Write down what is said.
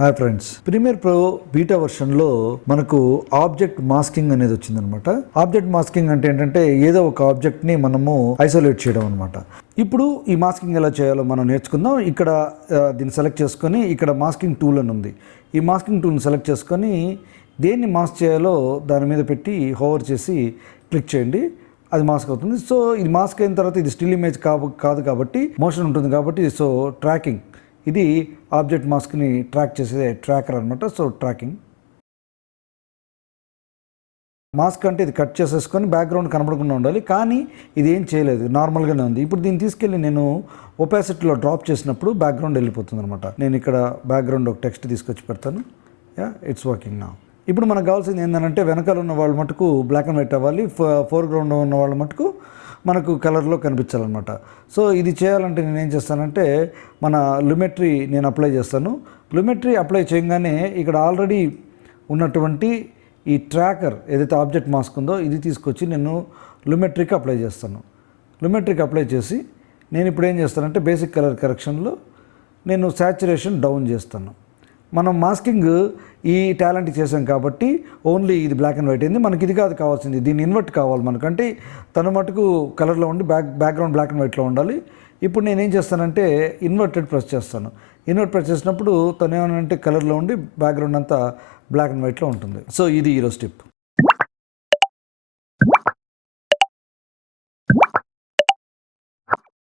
Hi friends, Premiere Pro beta వర్షన్లో మనకు object masking అనేది వచ్చిందనమాట. ఆబ్జెక్ట్ మాస్కింగ్ అంటే ఏంటంటే ఏదో ఒక ఆబ్జెక్ట్ని మనము ఐసోలేట్ చేయడం అనమాట. ఇప్పుడు ఈ మాస్కింగ్ ఎలా చేయాలో మనం నేర్చుకుందాం. ఇక్కడ దీన్ని సెలెక్ట్ చేసుకొని ఇక్కడ మాస్కింగ్ టూల్ అని ఉంది. ఈ మాస్కింగ్ టూల్ని సెలెక్ట్ చేసుకొని దేన్ని మాస్క్ చేయాలో దాని మీద పెట్టి హోవర్ చేసి క్లిక్ చేయండి. అది మాస్క్ అవుతుంది. సో ఇది మాస్క్ అయిన తర్వాత ఇది స్టిల్ ఇమేజ్ కాదు కాబట్టి మోషన్ ఉంటుంది కాబట్టి సో ట్రాకింగ్, ఇది ఆబ్జెక్ట్ మాస్క్ని ట్రాక్ చేసే ట్రాకర్ అనమాట. సో ట్రాకింగ్ మాస్క్ అంటే ఇది కట్ చేసేసుకొని బ్యాక్గ్రౌండ్ కనబడకుండా ఉండాలి, కానీ ఇది ఏం చేయలేదు, నార్మల్గానే ఉంది. ఇప్పుడు దీన్ని తీసుకెళ్ళి నేను ఒపాసిటీలో డ్రాప్ చేసినప్పుడు బ్యాక్గ్రౌండ్ వెళ్ళిపోతుంది అనమాట. నేను ఇక్కడ బ్యాక్గ్రౌండ్ ఒక టెక్స్ట్ తీసుకొచ్చి పెడతాను. ఇట్స్ వర్కింగ్ నా. ఇప్పుడు మనకు కావాల్సింది ఏంటంటే వెనకాల ఉన్న వాళ్ళ మటుకు బ్లాక్ అండ్ వైట్ అవ్వాలి, ఫోర్గ్రౌండ్ ఉన్న వాళ్ళ మటుకు మనకు కలర్లో కనిపించాలన్నమాట. సో ఇది చేయాలంటే నేను ఏం చేస్తానంటే మన లుమెట్రీ నేను అప్లై చేస్తాను. లుమెట్రీ అప్లై చేయగానే ఇక్కడ ఆల్రెడీ ఉన్నటువంటి ఈ ట్రాకర్ ఏదైతే ఆబ్జెక్ట్ మాస్క్ ఉందో ఇది తీసుకొచ్చి నేను లుమెట్రీకి అప్లై చేస్తాను. లుమెట్రీకి అప్లై చేసి నేను ఇప్పుడు ఏం చేస్తానంటే బేసిక్ కలర్ కరెక్షన్లో నేను సాచురేషన్ డౌన్ చేస్తాను. మనం మాస్కింగ్ ఈ టాలెంట్ చేసాం కాబట్టి ఓన్లీ ఇది బ్లాక్ అండ్ వైట్ అయింది. మనకి ఇది కాదు కావాల్సింది, దీన్ని ఇన్వర్ట్ కావాలి మనకంటే తన మటుకు కలర్లో ఉండి బ్యాక్గ్రౌండ్ బ్లాక్ అండ్ వైట్లో ఉండాలి. ఇప్పుడు నేను ఏం చేస్తానంటే ఇన్వర్టెడ్ ప్రెస్ చేస్తాను. ఇన్వర్ట్ ప్రెస్ చేసినప్పుడు తను ఏమనంటే కలర్లో ఉండి బ్యాక్గ్రౌండ్ అంతా బ్లాక్ అండ్ వైట్లో ఉంటుంది. సో ఇది ఈరోజు టిప్.